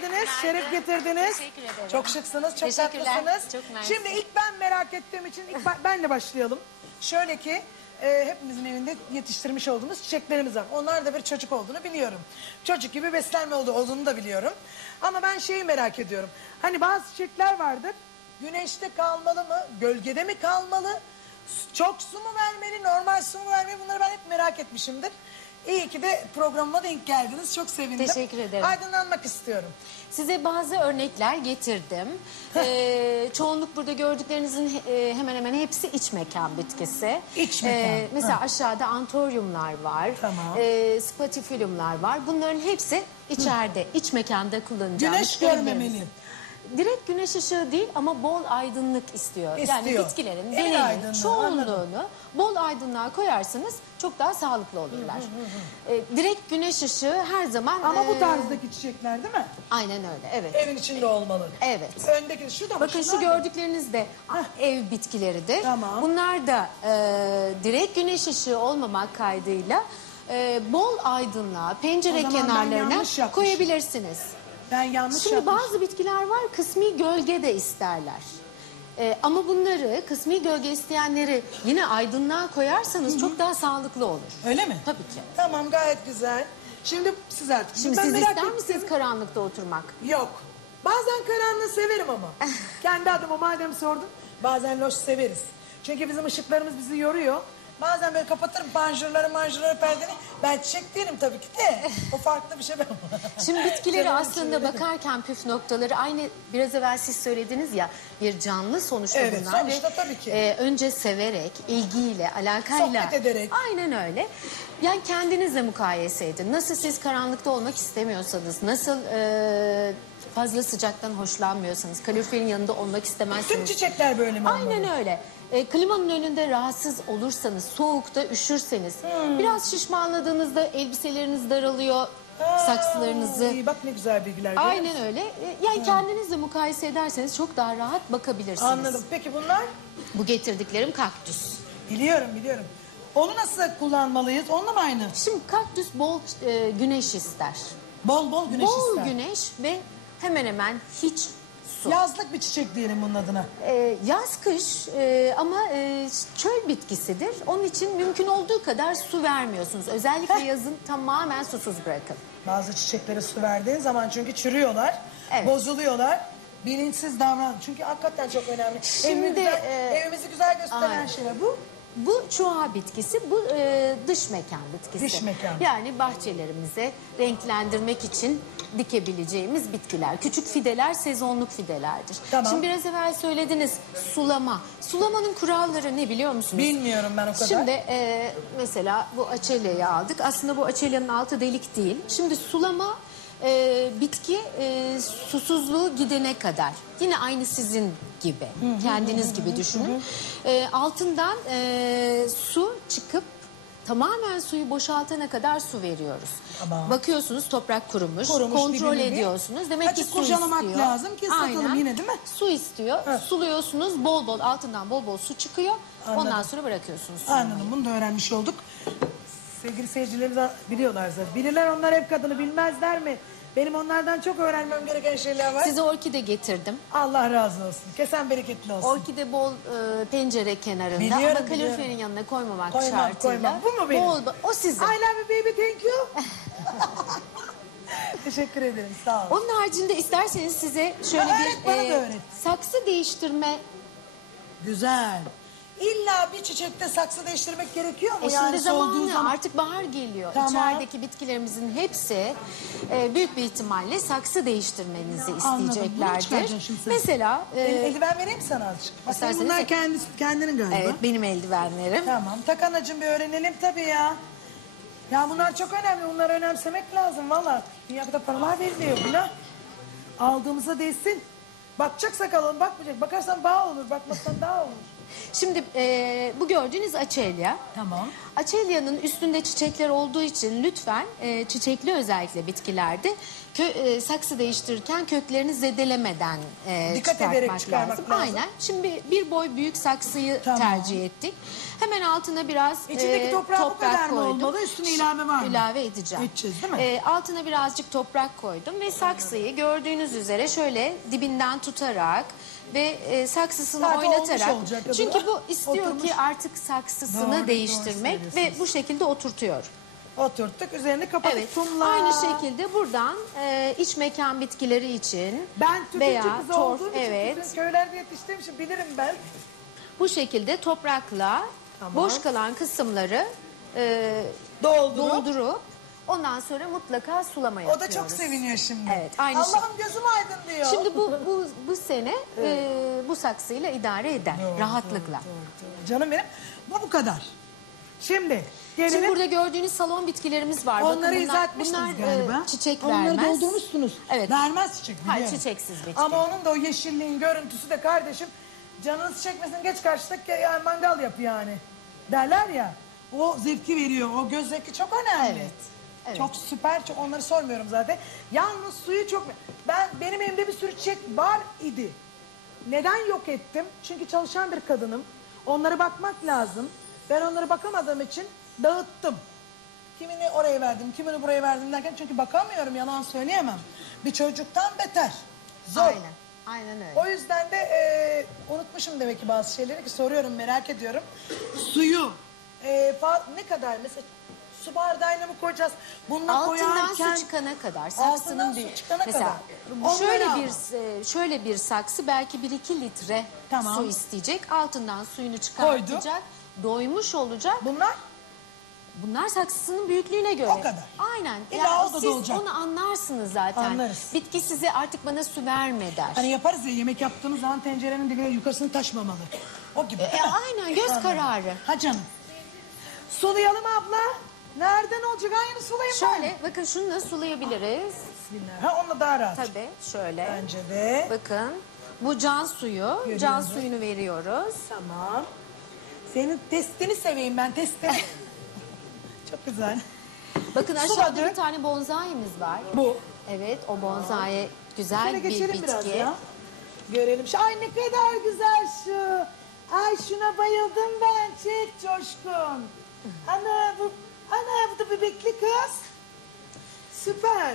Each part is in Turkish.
geldiniz. Şeref getirdiniz. Teşekkür ederim. Çok şıksınız, çok tatlısınız. Çok mersi. Şimdi ilk ben merak ettiğim için ilk ben- benle başlayalım. Şöyle ki e, hepimizin evinde yetiştirmiş olduğumuz çiçeklerimiz var. Onlar da bir çocuk olduğunu biliyorum. Çocuk gibi beslenme olduğu, olduğunu da biliyorum. Ama ben şeyi merak ediyorum. Hani bazı çiçekler vardır. Güneşte kalmalı mı? Gölgede mi kalmalı? Çok su mu vermeli? Normal su mu vermeli? Bunları ben hep merak etmişimdir. İyi ki de programıma denk geldiniz. Çok sevindim. Teşekkür ederim. Aydınlanmak istiyorum. Size bazı örnekler getirdim. Ee, çoğunluk burada gördüklerinizin e, hemen hemen hepsi iç mekan bitkisi. İç mekan, Ee, mesela aşağıda antoryumlar var. Tamam. Ee, spatifilumlar var. Bunların hepsi içeride, iç mekanda kullanacağımız. Güneş görmemeli. Direkt güneş ışığı değil ama bol aydınlık istiyor. Yani İstiyor. bitkilerin El aydınlığı, çoğunluğunu bol aydınlığa koyarsanız çok daha sağlıklı olurlar. Ee, direkt güneş ışığı her zaman... Ama bu e, tarzdaki çiçekler değil mi? Aynen öyle, evet. Evin içinde olmalı. Evet. Öndeki şu da? Bakın şu Şunlar gördükleriniz de ev bitkileridir. Tamam. Bunlar da e, direkt güneş ışığı olmamak kaydıyla e, bol aydınlığa, pencere O zaman ben kenarlarına yapmışım. koyabilirsiniz. Ben yanlış Şimdi yapmışım. bazı bitkiler var kısmi gölge de isterler. E, ama bunları kısmi gölge isteyenleri yine aydınlığa koyarsanız çok daha sağlıklı olur. Öyle mi? Tabii ki. Tamam gayet güzel. Şimdi siz artık. Şimdi siz merak ister ettim. misiniz karanlıkta oturmak? Yok. Bazen karanlığı severim ama. Kendi adıma madem sordun. Bazen loş severiz. Çünkü bizim ışıklarımız bizi yoruyor. Bazen böyle kapatırım panjurları manjurları perdeni. Ben çiçek değilim tabii ki de. O farklı bir şey ben. Şimdi bitkileri aslında bakarken püf noktaları aynı biraz evvel siz söylediniz ya bir canlı sonuçta Evet, bunlar. sonuçta ve, tabii ki. e, önce severek, ilgiyle, alakayla. Sohbet ederek. Aynen öyle. Yani kendinizle mukayese edin. Nasıl siz karanlıkta olmak istemiyorsanız, nasıl e, fazla sıcaktan hoşlanmıyorsanız, kaloriferin yanında olmak Tüm çiçekler böyle mi olmalı? Aynen öyle. E, klimanın önünde rahatsız olursanız, soğukta üşürseniz, Hmm. biraz şişmanladığınızda elbiseleriniz daralıyor, saksılarınızı İyi, bak ne güzel bilgiler. görüyor musun? Aynen öyle. E, Yani kendinizle mukayese ederseniz çok daha rahat bakabilirsiniz. Anladım. Peki bunlar? Bu getirdiklerim kaktüs. Biliyorum biliyorum. Onu nasıl kullanmalıyız? Onunla mı aynı? Şimdi kaktüs bol e, güneş ister. Bol bol güneş bol ister. güneş ve hemen hemen hiç su. Yazlık bir çiçek diyelim bunun adına. E, yaz kış e, ama e, çöl bitkisidir. Onun için mümkün olduğu kadar su vermiyorsunuz. Özellikle yazın tamamen susuz bırakın. Bazı çiçeklere su verdiğin zaman çünkü çürüyorlar, Evet. bozuluyorlar. Bilinçsiz davran. Çünkü hakikaten çok önemli. Şimdi, Evimizi güzel, e, evimizi güzel gösteren aynen. şey bu. Bu çuha bitkisi, bu e, dış mekan bitkisi. Dış mekan. Yani bahçelerimize renklendirmek için dikebileceğimiz bitkiler. Küçük fideler sezonluk fidelerdir. Tamam. Şimdi biraz evvel söylediniz sulama. Sulamanın kuralları ne biliyor musunuz? Bilmiyorum ben o kadar. Şimdi e, mesela bu açelyayı aldık. Aslında bu açelyanın altı delik değil. Şimdi sulama e, bitki e, susuzluğu gidene kadar. Yine aynı sizin gibi. Kendiniz gibi düşünün. E, altından e, su çıkıp tamamen suyu boşaltana kadar su veriyoruz. Tamam. Bakıyorsunuz toprak kurumuş. Kurumuş, kontrol ediyorsunuz. Demek Azıcık ki su kurcalamak istiyor. lazım ki satalım yine, değil mi? Su istiyor. Suluyorsunuz bol bol altından bol bol su çıkıyor. Ondan Anladım. sonra bırakıyorsunuz. sulamayı. Anladım bunu da öğrenmiş olduk. Sevgili seyircileri de biliyorlar zaten. Bilirler onlar hep kadını bilmezler mi? Benim onlardan çok öğrenmem gereken şeyler var. Size orkide getirdim. Allah razı olsun. Kesen bereketli olsun. Orkide bol e, pencere kenarında Biliyorum, ama kaloriferin biliyorum. yanına koymamak Koymam, şartıyla. koymam. Bu mu benim? Bol, o sizin. I love you baby thank you. Teşekkür ederim sağ ol. Onun haricinde isterseniz size şöyle Ha, bir öğret. saksı değiştirme Güzel. İlla bir çiçekte saksı değiştirmek gerekiyor mu? E yani şimdi solduğu zamanı zaman. artık bahar geliyor. Tamam. İçerideki bitkilerimizin hepsi e, büyük bir ihtimalle saksı değiştirmenizi Anladım. İsteyeceklerdir. şimdi sen. Mesela e, eldiven vereyim mi sana azıcık? Bak senin bunlar kendisi, kendinin galiba. evet benim eldivenlerim. Tamam. Takanacığım bir öğrenelim tabii ya. Ya bunlar çok önemli. Bunları önemsemek lazım valla. Dünyada paralar veriliyor buna. Aldığımıza değsin. Bakacaksak alalım, bakmayacak. Bakarsan bağ olur, bakmazsan daha olur. Şimdi e, bu gördüğünüz açelya. Tamam. Açelya'nın üstünde çiçekler olduğu için lütfen e, çiçekli özellikle bitkilerde kö, e, saksı değiştirirken köklerini zedelemeden e, Dikkat çıkartmak, ederek çıkarmak lazım. lazım. Aynen. Şimdi bir boy büyük saksıyı Tamam. tercih ettik. Hemen altına biraz İçindeki e, bu toprak kadar mı olmalı? Üstüne ilave var mı? İlave edeceğim. Edeceğiz, değil mi? E, altına birazcık toprak koydum ve saksıyı gördüğünüz üzere şöyle dibinden tutarak ve e, saksısını Zaten olmuş oynatarak. olacak Çünkü bu istiyor Oturmuş. ki artık saksısını Doğru, doğru değiştirmek ve söylüyorsunuz. bu şekilde oturtuyor. Oturttuk. Üzerini kapattık. Evet. Kumla. Aynı şekilde buradan e, iç mekan bitkileri için Ben tütüncü veya kızı torf olduğum için evet bütün köylerde yetiştiğim için bilirim ben. bu şekilde toprakla Tamam. boş kalan kısımları e, Doldurup. doldurup ondan sonra mutlaka sulama O yapıyoruz. da çok seviniyor şimdi. Evet, aynı şey. Allah'ım gözüm aydın diyor. Şimdi bu bu bu sene e, bu saksıyla idare eder rahatlıkla. Canım benim. Bu bu kadar. Şimdi gelelim. Şimdi burada gördüğünüz salon bitkilerimiz var. Onları izah bunlar, etmiştiniz bunlar, e, galiba. çiçek Onları vermez. doldurmuşsunuz. Evet. Vermez çiçek Hayır, biliyorum. çiçeksiz bitki. Ama onun da o yeşilliğin görüntüsü de kardeşim canınız çekmesin geç karşıdaki yani mangal yap yani. Derler ya. O zevki veriyor. O göz zevki çok önemli. Evet, evet. Çok süper. Çok, onları sormuyorum zaten. Yalnız suyu çok... Ben Benim evimde bir sürü çiçek var idi. Neden yok ettim? Çünkü çalışan bir kadınım. Onlara bakmak lazım. Ben onlara bakamadığım için dağıttım. Kimini oraya verdim, kimini buraya verdim derken çünkü bakamıyorum yalan söyleyemem. Bir çocuktan beter. Zor. Aynen. Aynen öyle. O yüzden de e, unutmuşum demek ki bazı şeyleri ki soruyorum merak ediyorum. Suyu e, ne kadar mesela su bardağıyla mı koyacağız? Bununla Altından koyarken su çıkana kadar Altından saksının su büyük. çıkana Mesela kadar. Onları şöyle bir e, şöyle bir saksı belki 1-2 litre Tamam. su isteyecek. Altından suyunu çıkartacak. Doymuş olacak. bunlar Bunlar saksısının büyüklüğüne göre. O kadar. Aynen. İlla Yani o da siz dolacak. onu anlarsınız zaten. Anlarız. Bitki size artık bana su verme der. hani yaparız ya yemek yaptığımız zaman tencerenin dibine yukarısını taşmamalı. O gibi. E, aynen, göz kararı. Ha canım. Sulayalım abla. Nereden olacak? Aynı sulayayım ben. Şöyle bakın şunu da sulayabiliriz. Ha onunla daha rahat. Tabii şöyle. Bence de. Bakın bu can suyu. Can suyunu veriyoruz. Tamam. Senin testini seveyim ben testini. Çok güzel. Bakın aşağıda bir tane bonsaimiz var. Bu. Evet o bonsai güzel Şöyle bir geçelim biraz bitki. ya. Görelim. Şu, ay ne kadar güzel şu. Ay şuna bayıldım ben. Çek coşkun. Ana bu, ana bu da bebekli kız. Süper.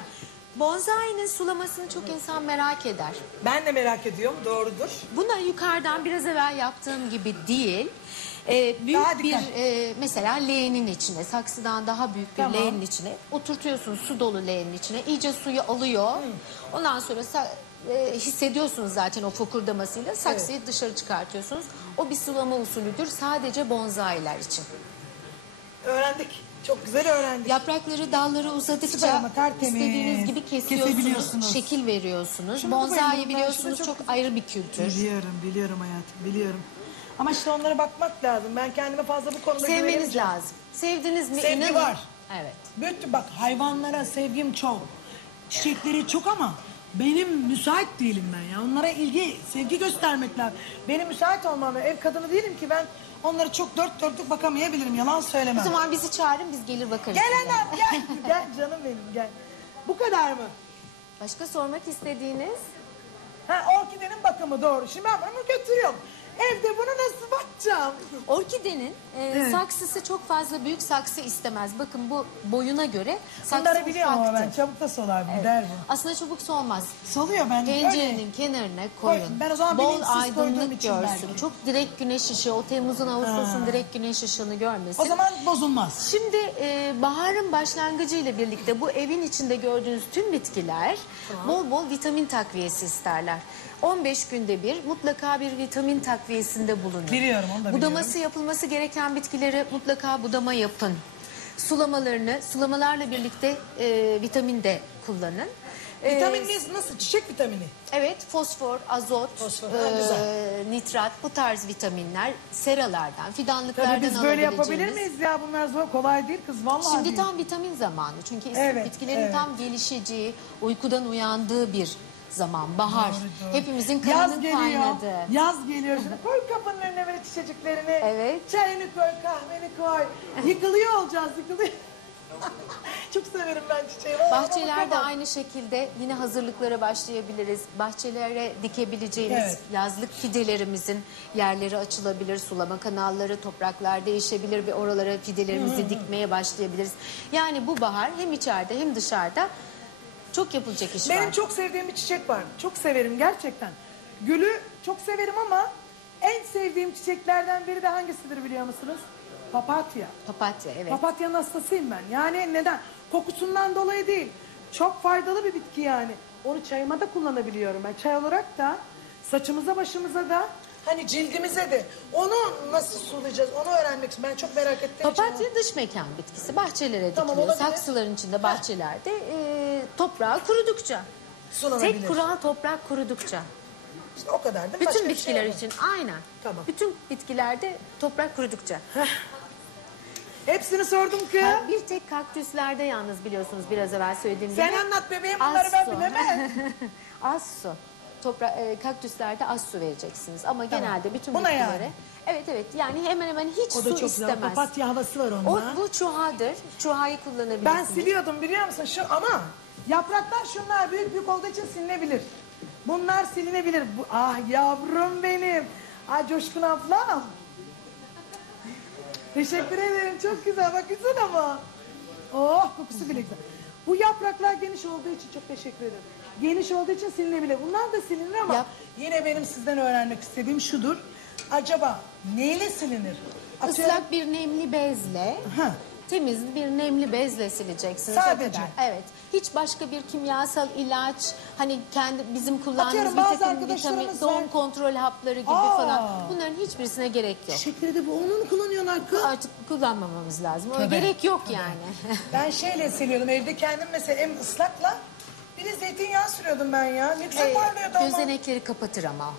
Bonsainin sulamasını çok insan merak eder. Ben de merak ediyorum. Doğrudur. Buna yukarıdan biraz evvel yaptığım gibi değil. e, büyük Daha bir dikkat. e, mesela leğenin içine, saksıdan daha büyük bir Tamam. leğenin içine oturtuyorsunuz su dolu leğenin içine. iyice suyu alıyor. Ondan sonra sa- e, hissediyorsunuz zaten o fokurdamasıyla. Saksıyı dışarı çıkartıyorsunuz. O bir sulama usulüdür sadece bonsailer için. Öğrendik. Çok güzel öğrendik. Yaprakları, dalları Süper uzadıkça ama tertemiz. istediğiniz gibi kesiyorsunuz, Kesebiliyorsunuz. şekil veriyorsunuz. Şunu da bayıldım ben, Bonsai biliyorsunuz çok çok, ayrı bir kültür. Biliyorum, biliyorum hayatım, biliyorum. Ama işte onlara bakmak lazım. Ben kendime fazla bu konuda Sevmeniz güvenemeyeceğim. lazım. Sevdiniz mi Sevgi inanın. var. Evet. Bütün bak hayvanlara sevgim çok. Çiçekleri çok ama benim müsait değilim ben ya. Onlara ilgi, sevgi göstermek lazım. Benim müsait olmam, ev kadını değilim ki ben onlara çok dört dörtlük bakamayabilirim. Yalan O söylemem. zaman bizi çağırın biz gelir bakarız. Gel size. anam gel. gel canım benim gel. Bu kadar mı? Başka sormak istediğiniz? Ha orkidenin bakımı doğru. Şimdi ben bunu götürüyorum. Evde bunu nasıl bakacağım? Orkidenin e, Evet. saksısı çok fazla büyük saksı istemez. Bakın bu boyuna göre saksı Bunları biliyorum ama ben çabuk da solar bu der bu. Aslında çabuk solmaz. Soluyor ben. Öyle. kenarına Koy. koyun. Ben o zaman Bol bilinçsiz koyduğum aydınlık için görsün. belki. Çok direkt güneş ışığı, o Temmuz'un Ağustos'un direkt güneş ışığını görmesin. O zaman bozulmaz. Şimdi e, baharın başlangıcı ile birlikte bu evin içinde gördüğünüz tüm bitkiler bol bol vitamin takviyesi isterler. 15 günde bir mutlaka bir vitamin takviyesinde bulunun. Biliyorum, onu da Budaması yapılması gereken bitkileri mutlaka budama yapın. Sulamalarını, sulamalarla birlikte e, vitamin de kullanın. E, Vitamin ne- nasıl? Çiçek vitamini. Evet, fosfor, azot, Fosfor, e, güzel. nitrat bu tarz vitaminler seralardan, fidanlıklardan Tabii biz böyle yapabilir alabileceğiniz- miyiz ya? Bunlar zor, kolay değil kız. Vallahi Şimdi değil. tam vitamin zamanı. Çünkü Evet, bitkilerin evet. tam gelişeceği, uykudan uyandığı bir zaman bahar. Doğru, doğru. Hepimizin Yaz kanının geliyor. kaynadığı. Yaz geliyor. Şimdi koy kapının önüne böyle çiçeciklerini. Evet. Çayını koy, kahveni koy. Yıkılıyor olacağız, yıkılıyor. Çok severim ben çiçeği. Vallahi Bahçelerde bakamam. aynı şekilde yine hazırlıklara başlayabiliriz. Bahçelere dikebileceğimiz Evet. yazlık fidelerimizin yerleri açılabilir. Sulama kanalları, topraklar değişebilir ve oralara fidelerimizi dikmeye başlayabiliriz. Yani bu bahar hem içeride hem dışarıda çok yapılacak iş Benim var. çok sevdiğim bir çiçek var. Çok severim gerçekten. Gülü çok severim ama en sevdiğim çiçeklerden biri de hangisidir biliyor musunuz? Papatya. Papatya evet. Papatyanın hastasıyım ben. Yani neden? Kokusundan dolayı değil. Çok faydalı bir bitki yani. Onu çayıma da kullanabiliyorum ben. Çay olarak da saçımıza başımıza da hani cildimize de. Onu nasıl sulayacağız onu öğrenmek için. Ben çok merak ettiğim için. Papatya dış mekan bitkisi. Bahçelere Tamam, dikiliyor. olabilir. Saksıların içinde bahçelerde e, toprağı kurudukça. Sulanabilir. Tek kural toprak kurudukça. İşte o kadar değil mi? Bütün Başka bir şey bitkiler yok. için aynen. Tamam. Bütün bitkilerde toprak kurudukça. Hepsini sordum ki. Ha, bir tek kaktüslerde yalnız biliyorsunuz biraz evvel söylediğim Sen gibi. anlat bebeğim bunları ben su. bilemem. az su. Topra e, kaktüslerde az su vereceksiniz ama genelde bütün Buna bitkilere. yani. Evet evet yani hemen hemen hiç O su da çok güzel. istemez. Papatya havası var onda. O, bu çuhadır. Çuhayı kullanabilirsiniz. Ben siliyordum biliyor musun? Şu ama yapraklar şunlar büyük büyük olduğu için silinebilir. Bunlar silinebilir. Bu, ah yavrum benim. Ah Coşkun ablam. Teşekkür ederim. Çok güzel. Bak güzel ama. Oh kokusu bile güzel. Geniş olduğu için çok teşekkür ederim. Geniş olduğu için silinebilir. Bunlar da silinir ama Yap. yine benim sizden öğrenmek istediğim şudur. Acaba neyle silinir? Atıyorum- Islak bir nemli bezle, Ha. Temiz bir nemli bezle sileceksiniz. o Sadece. kadar. Evet. Hiç başka bir kimyasal ilaç, hani kendi bizim kullandığımız Atıyorum, bir bazı takım arkadaşlarımız vitamin, doğum var. kontrol hapları gibi Aa. falan. Bunların hiçbirisine gerek yok. Çiçekleri de bu onu mu kullanıyorlar kız? Artık kullanmamamız lazım. O Tabii. gerek yok yani. Ben şeyle siliyordum evde kendim mesela hem ıslakla bir de zeytinyağı sürüyordum ben ya. Ne güzel Ee, parlıyordu ama. gözenekleri kapatır ama.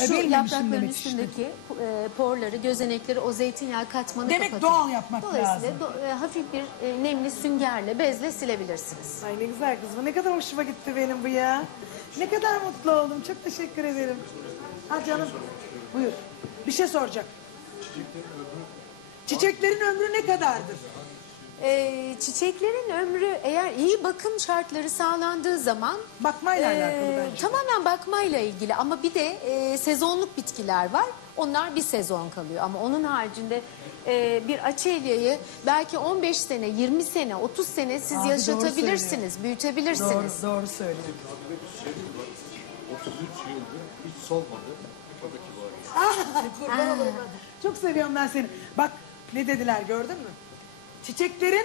E, Şu bilmemişim yaprakların demek işte. üstündeki e, porları, gözenekleri o zeytinyağı katmanı Demek kapatır. doğal yapmak Dolayısıyla lazım. do- e, hafif bir e, nemli süngerle, bezle silebilirsiniz. Ay ne güzel kız bu ne kadar hoşuma gitti benim bu ya. Ne kadar mutlu oldum çok teşekkür ederim. Ha canım buyur bir şey soracak. Çiçeklerin ömrü ne kadardır? Ee, çiçeklerin ömrü eğer iyi bakım şartları sağlandığı zaman Bakmayla e, alakalı bence. tamamen bakmayla ilgili ama bir de e, sezonluk bitkiler var. Onlar bir sezon kalıyor ama onun haricinde e, bir açelyayı belki 15 sene, 20 sene, 30 sene siz Abi doğru yaşatabilirsiniz, büyütebilirsiniz. Doğru, doğru söylüyorsun. 33 yıldır hiç solmadı. Kurban olurum ben. Çok seviyorum ben seni. Bak ne dediler gördün mü? Çiçeklerin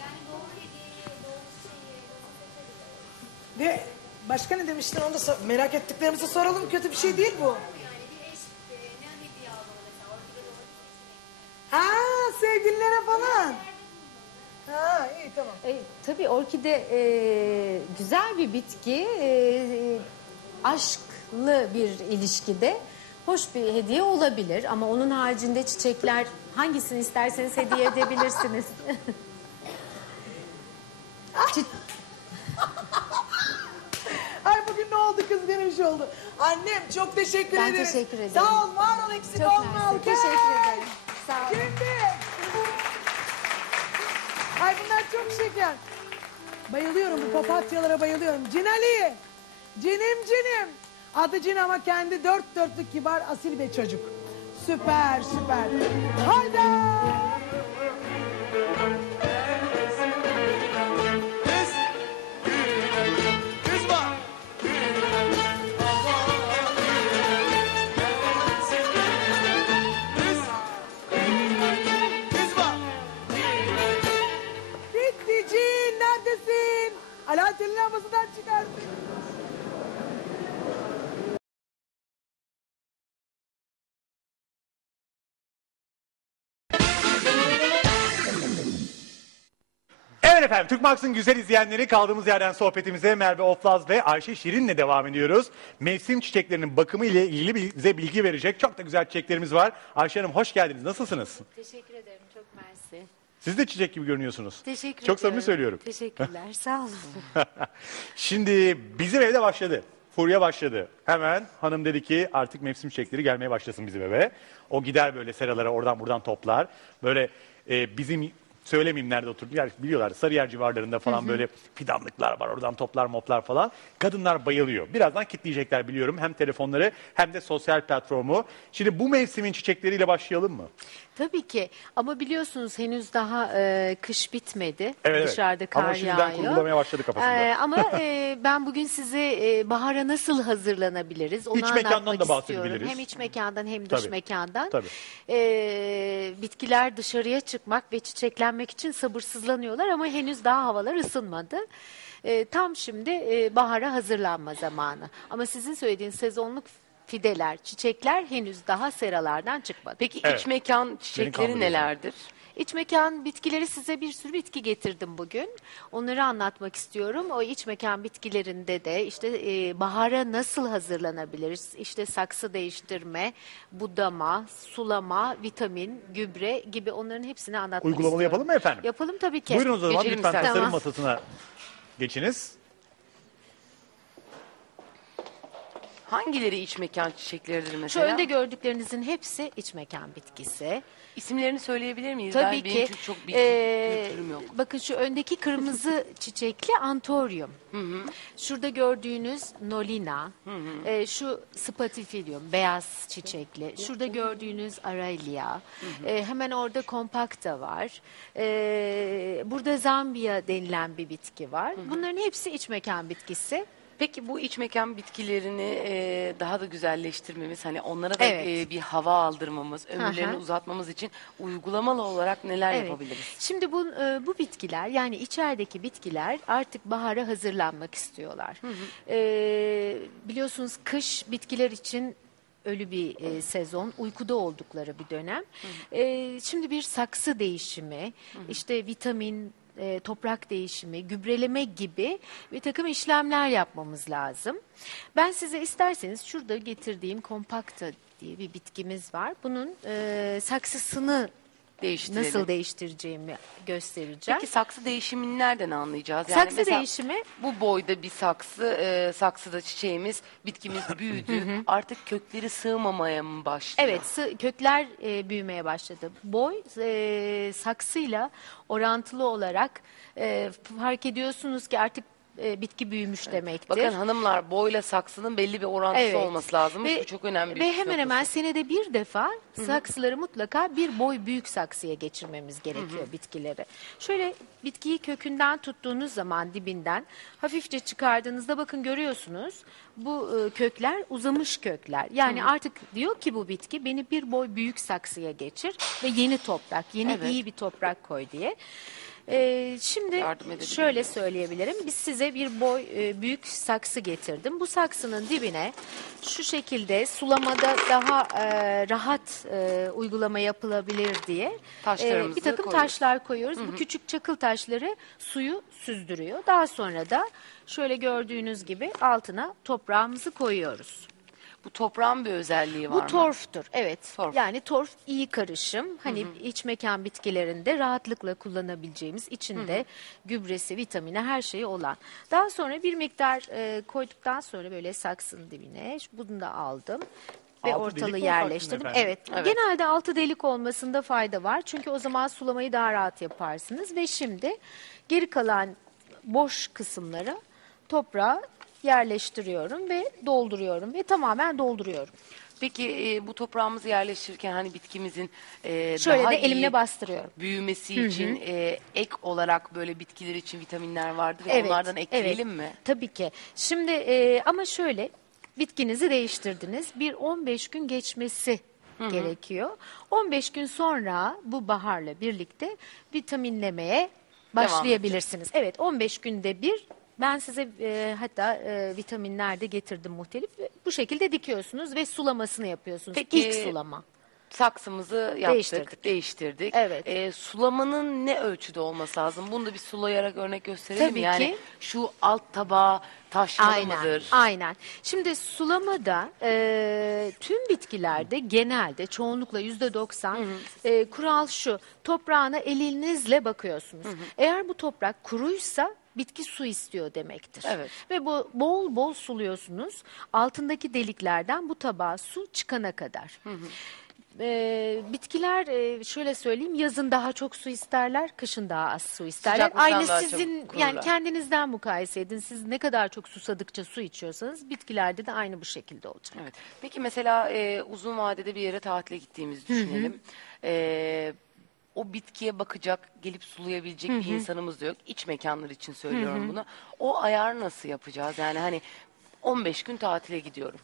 Yani doğum hediye, doğum çiçeği, ve başka ne demiştin onu da sor- merak ettiklerimizi soralım. Kötü bir şey değil bu. yani bir eş e, ne hediye almalı mesela orkide doğum Ha sevgililere falan. Ha iyi tamam. E, tabii orkide e, güzel bir bitki, e, aşklı bir ilişkide hoş bir hediye olabilir ama onun haricinde çiçekler hangisini isterseniz hediye edebilirsiniz. Çi- Ay bugün ne oldu kız bir şey oldu. Annem çok teşekkür Ben ederim. teşekkür ederim. Sağ ol var ol eksik Çok olma. mersi, teşekkür ederim. Sağ olun. Şimdi. Ay bunlar çok şeker. Bayılıyorum bu papatyalara bayılıyorum. Cinali. Cinim cinim. Adı Cin ama kendi dört dörtlük kibar asil bir çocuk. Süper süper. Hayda. Efendim Türk Max'ın güzel izleyenleri kaldığımız yerden sohbetimize Merve Oflaz ve Ayşe Şirin'le devam ediyoruz. Mevsim çiçeklerinin bakımı ile ilgili bize bilgi verecek çok da güzel çiçeklerimiz var. Ayşe Hanım hoş geldiniz. Nasılsınız? Teşekkür ederim. Çok mersi. Siz de çiçek gibi görünüyorsunuz. Teşekkür Çok samimi ediyorum. söylüyorum. Teşekkürler. Sağ olun. Şimdi bizim evde başladı. Furya başladı. Hemen hanım dedi ki artık mevsim çiçekleri gelmeye başlasın bizim eve. O gider böyle seralara oradan buradan toplar. Böyle e, bizim söylemeyeyim nerede oturduğunu yer biliyorlar. Sarıyer civarlarında falan böyle fidanlıklar var. Oradan toplar moplar falan. Kadınlar bayılıyor. Birazdan kitleyecekler biliyorum. Hem telefonları hem de sosyal platformu. Şimdi bu mevsimin çiçekleriyle başlayalım mı? Tabii ki ama biliyorsunuz henüz daha e, kış bitmedi. Evet. Dışarıda kar Ama şimdiden yağıyor. kurgulamaya başladı kafasında. Ee, ama e, ben bugün size e, bahara nasıl hazırlanabiliriz onu İç mekandan da bahsedebiliriz. Hem iç mekandan hem dış Tabii, mekandan. tabii. Ee, bitkiler dışarıya çıkmak ve çiçeklenmek için sabırsızlanıyorlar ama henüz daha havalar ısınmadı. Ee, tam şimdi e, bahara hazırlanma zamanı. Ama sizin söylediğiniz sezonluk fideler, çiçekler henüz daha seralardan çıkmadı. Peki Evet. iç mekan çiçekleri nelerdir? İç mekan bitkileri size bir sürü bitki getirdim bugün. Onları anlatmak istiyorum. O iç mekan bitkilerinde de işte e, bahara nasıl hazırlanabiliriz? İşte saksı değiştirme, budama, sulama, vitamin, gübre gibi onların hepsini anlatmak Uygulamalı istiyorum. yapalım mı efendim? Yapalım tabii ki. Buyurun o zaman Geçelim lütfen isterseniz. tasarım masasına geçiniz. Hangileri iç mekan çiçekleridir Şu mesela? önde gördüklerinizin hepsi iç mekan bitkisi. İsimlerini söyleyebilir miyiz? Tabii ben, ki. Benim çünkü çok bir Ee, kültürüm yok. Bakın şu öndeki kırmızı çiçekli antorium. Şurada gördüğünüz nolina. Ee, şu spatifilium beyaz çiçekli. Şurada gördüğünüz aralia. Ee, hemen orada kompakta var. Ee, burada zambiya denilen bir bitki var. Bunların hepsi iç mekan bitkisi. Peki bu iç mekan bitkilerini e, daha da güzelleştirmemiz, hani onlara da Evet. e, bir hava aldırmamız, ömürlerini hı. uzatmamız için uygulamalı olarak neler Evet. yapabiliriz? Şimdi bu e, bu bitkiler yani içerideki bitkiler artık bahara hazırlanmak istiyorlar. E, biliyorsunuz kış bitkiler için ölü bir e, sezon, uykuda oldukları bir dönem. E, şimdi bir saksı değişimi, işte vitamin, e, toprak değişimi, gübreleme gibi bir takım işlemler yapmamız lazım. Ben size isterseniz şurada getirdiğim kompakta diye bir bitkimiz var. Bunun e, saksısını Değiştirelim. nasıl değiştireceğimi göstereceğim. Peki saksı değişimini nereden anlayacağız? Saksı mesela değişimi Bu boyda bir saksı, e, saksıda çiçeğimiz, bitkimiz büyüdü. Artık kökleri sığmamaya mı başlıyor? evet sı- kökler e, büyümeye başladı. Boy e, saksıyla orantılı olarak e, fark ediyorsunuz ki artık e, bitki büyümüş demektir. Bakın hanımlar boyla saksının belli bir orantısı Evet. olması lazım. Ve- Bu çok önemli bir Ve püf hemen noktası. hemen senede bir defa saksıları mutlaka bir boy büyük saksıya geçirmemiz gerekiyor bitkileri. Şöyle bitkiyi kökünden tuttuğunuz zaman dibinden hafifçe çıkardığınızda bakın görüyorsunuz bu e, kökler uzamış kökler. Yani artık diyor ki bu bitki beni bir boy büyük saksıya geçir ve yeni toprak, yeni Evet. iyi bir toprak koy diye. Ee, şimdi şöyle söyleyebilirim. Biz size bir boy e, büyük saksı getirdim. Bu saksının dibine şu şekilde sulamada daha e, rahat e, uygulama yapılabilir diye e, bir takım koyuyoruz. taşlar koyuyoruz. Bu küçük çakıl taşları suyu süzdürüyor. Daha sonra da şöyle gördüğünüz gibi altına toprağımızı koyuyoruz. Bu toprağın bir özelliği var Bu mı? torftur. Evet. Torf. Yani torf iyi karışım. Hani iç mekan bitkilerinde rahatlıkla kullanabileceğimiz içinde gübresi, vitamini her şeyi olan. Daha sonra bir miktar e, koyduktan sonra böyle saksının dibine şu- bunu da aldım ve Altı delik ortalığı yerleştirdim. efendim? Evet. Genelde altı delik olmasında fayda var. Çünkü o zaman sulamayı daha rahat yaparsınız ve şimdi geri kalan boş kısımları toprağa yerleştiriyorum ve dolduruyorum ve tamamen dolduruyorum. Peki e, bu toprağımızı yerleştirirken hani bitkimizin e, Şöyle daha de elimle iyi bastırıyorum. büyümesi için e, ek olarak böyle bitkiler için vitaminler vardır ya Evet, onlardan ekleyelim evet. mi? Tabii ki. Şimdi e, ama şöyle bitkinizi değiştirdiniz. Bir 15 gün geçmesi gerekiyor. 15 gün sonra bu baharla birlikte vitaminlemeye başlayabilirsiniz. Evet 15 günde bir ben size e, hatta e, vitaminler de getirdim muhtelif. Bu şekilde dikiyorsunuz ve sulamasını yapıyorsunuz. Peki, İlk sulama. Saksımızı yaptık, Değiştirdik. değiştirdik. Evet. Ee, sulamanın ne ölçüde olması lazım? Bunu da bir sulayarak örnek gösterelim. Tabii yani ki. şu alt tabağı taşmalı Aynen, mıdır? aynen. Şimdi sulamada e, tüm bitkilerde genelde çoğunlukla yüzde doksan e, kural şu. Toprağına elinizle bakıyorsunuz. Eğer bu toprak kuruysa bitki su istiyor demektir. Evet. Ve bu bol bol suluyorsunuz. Altındaki deliklerden bu tabağa su çıkana kadar. E, bitkiler e, şöyle söyleyeyim yazın daha çok su isterler, kışın daha az su isterler. Sıcaklıktan Aynı daha sizin yani kendinizden mukayese edin. Siz ne kadar çok susadıkça su içiyorsanız bitkilerde de aynı bu şekilde olacak. Evet. Peki mesela e, uzun vadede bir yere tatile gittiğimizi düşünelim. E, o bitkiye bakacak, gelip sulayabilecek bir insanımız da yok. İç mekanlar için söylüyorum bunu. O ayar nasıl yapacağız? Yani hani 15 gün tatile gidiyorum.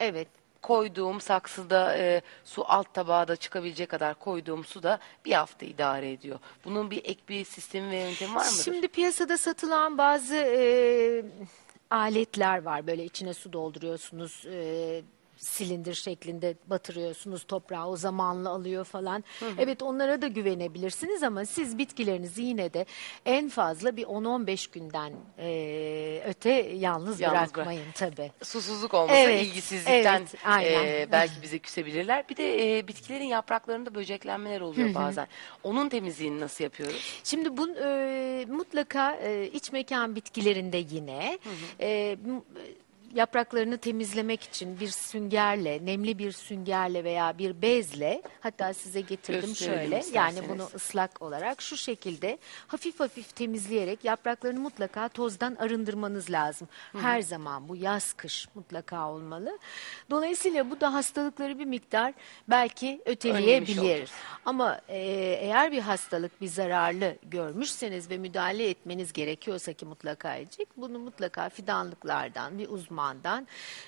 Evet. Koyduğum saksıda e, su alt tabağa da çıkabilecek kadar koyduğum su da bir hafta idare ediyor. Bunun bir ek bir sistemi ve yöntemi var mıdır? Şimdi piyasada satılan bazı e, aletler var. Böyle içine su dolduruyorsunuz. e, silindir şeklinde batırıyorsunuz toprağı o zamanla alıyor falan. Evet onlara da güvenebilirsiniz ama siz bitkilerinizi yine de en fazla bir 10-15 günden e, öte yalnız, Yalnız bırak- bırakmayın tabii. susuzluk olmasa Evet, ilgisizlikten evet, aynen. e, belki bize küsebilirler. Bir de e, bitkilerin yapraklarında böceklenmeler oluyor bazen. Onun temizliğini nasıl yapıyoruz? Şimdi bu e, mutlaka e, iç mekan bitkilerinde yine e, m- yapraklarını temizlemek için bir süngerle, nemli bir süngerle veya bir bezle hatta size getirdim Gösterelim şöyle. isterseniz. Yani bunu ıslak olarak şu şekilde hafif hafif temizleyerek yapraklarını mutlaka tozdan arındırmanız lazım. Her zaman bu yaz kış mutlaka olmalı. Dolayısıyla bu da hastalıkları bir miktar belki öteleyebilir. Ama e, eğer bir hastalık bir zararlı görmüşseniz ve müdahale etmeniz gerekiyorsa ki mutlaka edecek, bunu mutlaka fidanlıklardan, bir uzmandan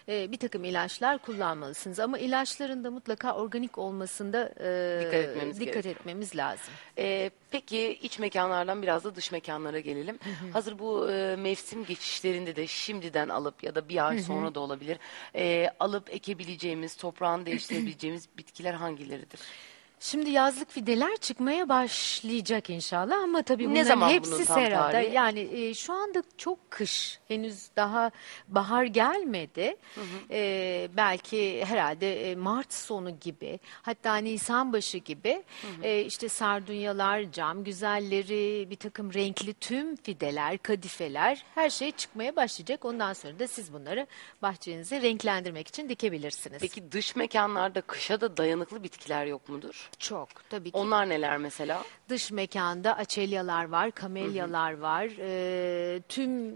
e, bir takım ilaçlar kullanmalısınız. Ama ilaçların da mutlaka organik olmasında e, Dikkat etmemiz dikkat gerekiyor. etmemiz lazım. E, peki iç mekanlardan biraz da dış mekanlara gelelim. Hazır bu e, mevsim geçişlerinde de şimdiden alıp ya da bir ay sonra da olabilir. e, alıp ekebileceğimiz, toprağını değiştirebileceğimiz bitkiler hangileridir? Şimdi yazlık fideler çıkmaya başlayacak inşallah ama tabii Ne bunların zaman bunun hepsi tam serada. tarihi? Yani e, şu anda çok kış. Henüz daha bahar gelmedi. E, belki herhalde e, Mart sonu gibi hatta Nisan başı gibi e, işte sardunyalar, cam güzelleri, bir takım renkli tüm fideler, kadifeler her şey çıkmaya başlayacak. Ondan sonra da siz bunları bahçenizi renklendirmek için dikebilirsiniz. Peki dış mekanlarda kışa da dayanıklı bitkiler yok mudur? Çok tabii ki. Onlar neler mesela? Dış mekanda açelyalar var, kamelyalar var. Ee, tüm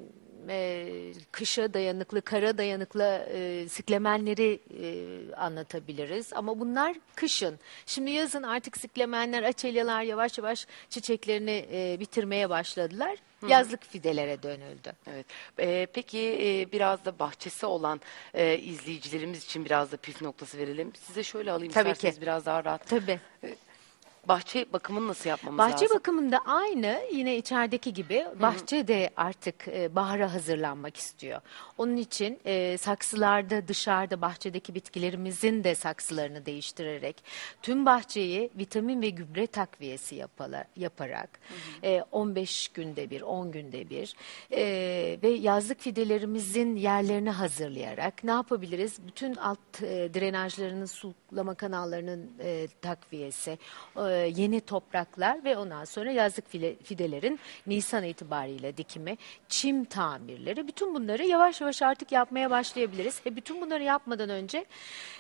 e, kışa dayanıklı, kara dayanıklı e, siklemenleri e, anlatabiliriz. Ama bunlar kışın. Şimdi yazın artık siklemenler, açelyalar yavaş yavaş çiçeklerini e, bitirmeye başladılar. Yazlık fidelere dönüldü. Evet. Ee, peki e, biraz da bahçesi olan e, izleyicilerimiz için biraz da püf noktası verelim. Size şöyle alayım Tabii isterseniz ki. biraz daha rahat. Tabii. Bahçe bakımını nasıl yapmamız Bahçe lazım? bakımında aynı yine içerideki gibi bahçe de artık e, bahara hazırlanmak istiyor. Onun için e, saksılarda dışarıda bahçedeki bitkilerimizin de saksılarını değiştirerek tüm bahçeyi vitamin ve gübre takviyesi yapala, yaparak e, 15 günde bir 10 günde bir e, ve yazlık fidelerimizin yerlerini hazırlayarak ne yapabiliriz? Bütün alt e, drenajlarının sulama kanallarının e, takviyesi, e, yeni topraklar ve ondan sonra yazlık fidelerin Nisan itibariyle dikimi, çim tamirleri bütün bunları yavaş yavaş artık yapmaya başlayabiliriz. E, bütün bunları yapmadan önce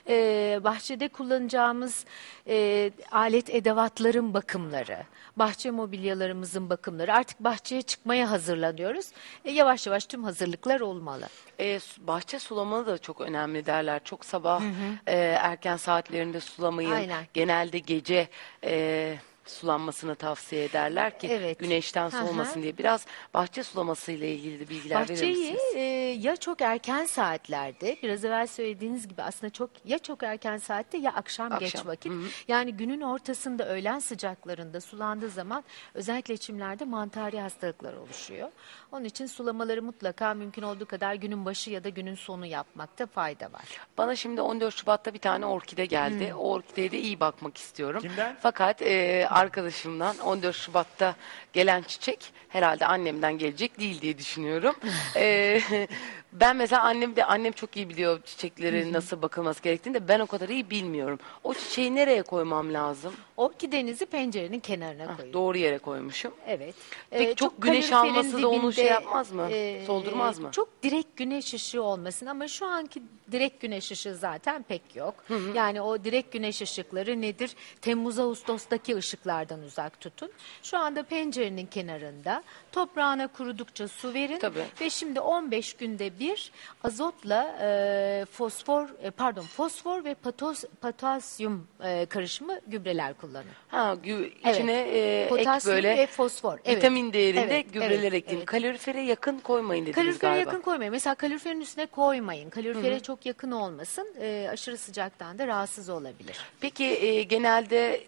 e, bahçede kullanacağımız e, alet edevatların bakımları, bahçe mobilyalarımızın bakımları artık bahçeye çıkmaya hazırlanıyoruz. E, yavaş yavaş tüm hazırlıklar olmalı. E, bahçe sulama da çok önemli derler. Çok sabah e, erken saatlerinde sulamayın. Aynen. Genelde gece e, sulanmasını tavsiye ederler ki Evet. güneşten Hı hı. soğumasın diye. Biraz bahçe sulaması ile ilgili de bilgiler verir Bahçeyi misiniz? e, ya çok erken saatlerde biraz evvel söylediğiniz gibi aslında çok ya çok erken saatte ya akşam, geç Akşam, vakit. Yani günün ortasında öğlen sıcaklarında sulandığı zaman özellikle çimlerde mantari hastalıklar oluşuyor. Onun için sulamaları mutlaka mümkün olduğu kadar günün başı ya da günün sonu yapmakta fayda var. Bana şimdi 14 Şubat'ta bir tane orkide geldi. O orkideye de iyi bakmak istiyorum. Kimden? Fakat e, arkadaşımdan 14 Şubat'ta gelen çiçek herhalde annemden gelecek değil diye düşünüyorum. E, ben mesela annem de annem çok iyi biliyor çiçeklerin nasıl bakılması gerektiğini de ben o kadar iyi bilmiyorum. O çiçeği nereye koymam lazım? Orkidenizi pencerenin kenarına Hah, koyun. doğru yere koymuşum. Evet. Peki Ee, çok güneş kaloriferin alması da onu şey dibinde, yapmaz mı? Soldurmaz mı? Çok direkt güneş ışığı olmasın ama şu anki direkt güneş ışığı zaten pek yok. Yani o direkt güneş ışıkları nedir? Temmuz Ağustos'taki ışıklardan uzak tutun. Şu anda pencerenin kenarında toprağına kurudukça su verin Tabii. ve şimdi 15 günde bir azotla e, fosfor e, pardon fosfor ve patos, potasyum e, karışımı gübreler kullanın. Ha, gü- Evet. içine e, ek Potasyum böyle ve fosfor. Evet. vitamin değerinde Evet, gübreler evet, ekleyin. evet. Kalorifere yakın koymayın dediniz Kalorifere galiba. yakın koymayın. Mesela kaloriferin üstüne koymayın. Kalorifere çok yakın olmasın. Ee, aşırı sıcaktan da rahatsız olabilir. Peki e, genelde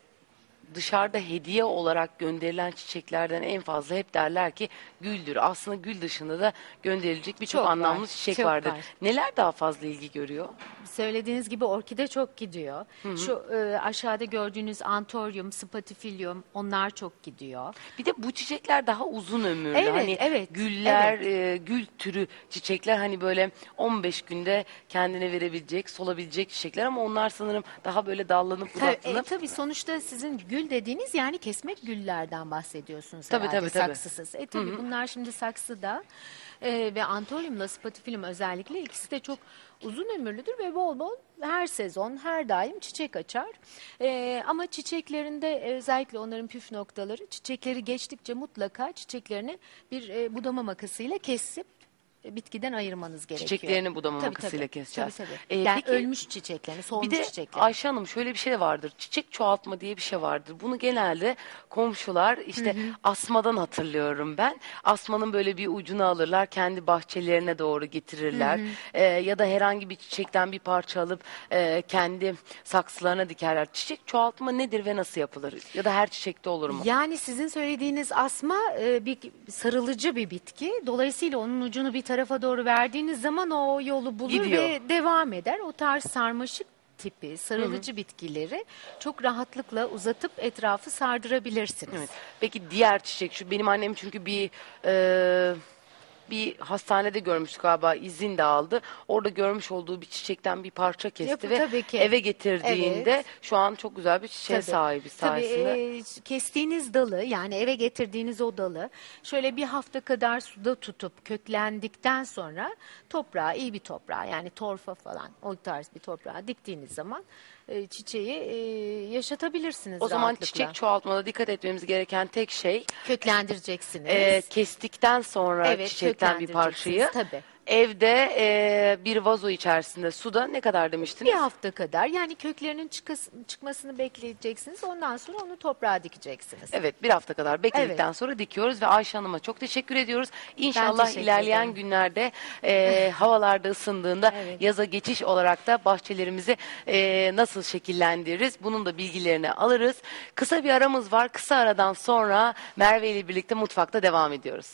dışarıda hediye olarak gönderilen çiçeklerden en fazla hep derler ki güldür. Aslında gül dışında da gönderilecek birçok Çok var, anlamlı çiçek çok vardır. var. Neler daha fazla ilgi görüyor? Söylediğiniz gibi orkide çok gidiyor. Şu e, aşağıda gördüğünüz antorium, spatifilium onlar çok gidiyor. Bir de bu çiçekler daha uzun ömürlü. Evet, hani evet, güller, e, gül türü çiçekler hani böyle 15 günde kendine verebilecek, solabilecek çiçekler ama onlar sanırım daha böyle dallanıp Tabii, e, budaklanıp tabii sonuçta sizin gül dediğiniz yani kesmek güllerden bahsediyorsunuz Tabii, herhalde tabii, tabii. saksısız. E tabii bunlar şimdi saksıda e, ve antoriumla spatifilum özellikle ikisi de çok uzun ömürlüdür ve bol bol her sezon her daim çiçek açar. E, ama çiçeklerinde e, özellikle onların püf noktaları çiçekleri geçtikçe mutlaka çiçeklerini bir e, budama makasıyla kesip bitkiden ayırmanız gerekiyor. Çiçeklerini budama Tabii, makasıyla tabii. keseceğiz. Tabii, tabii. Ee, yani peki- ölmüş çiçeklerini, solmuş Bir de çiçeklerini. Ayşe Hanım şöyle bir şey de vardır. Çiçek çoğaltma diye bir şey vardır. Bunu genelde komşular işte asmadan hatırlıyorum ben. Asmanın böyle bir ucunu alırlar kendi bahçelerine doğru getirirler. Ee, ya da herhangi bir çiçekten bir parça alıp e, kendi saksılarına dikerler. Çiçek çoğaltma nedir ve nasıl yapılır? Ya da her çiçekte olur mu? Yani sizin söylediğiniz asma e, bir sarılıcı bir bitki. Dolayısıyla onun ucunu bir tarafa doğru verdiğiniz zaman o yolu bulur Gidiyor. ve devam eder. O tarz sarmaşık tipi sarılıcı bitkileri çok rahatlıkla uzatıp etrafı sardırabilirsiniz. Evet. Peki diğer çiçek şu benim annem çünkü bir e, bir hastanede görmüştük galiba izin de aldı. Orada görmüş olduğu bir çiçekten bir parça kesti Yapı ve tabii ki. eve getirdiğinde Evet. şu an çok güzel bir çiçeğe Tabii. sahibi Tabii sayesinde. e, kestiğiniz dalı yani eve getirdiğiniz o dalı şöyle bir hafta kadar suda tutup köklendikten sonra toprağa iyi bir toprağa yani torfa falan o tarz bir toprağa diktiğiniz zaman e, çiçeği e, yaşatabilirsiniz O zaman rahatlıkla. çiçek çoğaltmada dikkat etmemiz gereken tek şey köklendireceksiniz. e, kestikten sonra Evet, çiçekten bir parçayı köklendireceksiniz, tabii. Evde e, bir vazo içerisinde suda ne kadar demiştiniz? bir hafta kadar yani köklerinin çıkas- çıkmasını bekleyeceksiniz. Ondan sonra onu toprağa dikeceksiniz. Evet bir hafta kadar bekledikten sonra dikiyoruz ve Ayşe Hanım'a çok teşekkür ediyoruz. İnşallah teşekkür ilerleyen ederim. günlerde e, havalarda ısındığında Evet. yaza geçiş olarak da bahçelerimizi e, nasıl şekillendiririz bunun da bilgilerini alırız. Kısa bir aramız var. Kısa aradan sonra Merve ile birlikte mutfakta devam ediyoruz.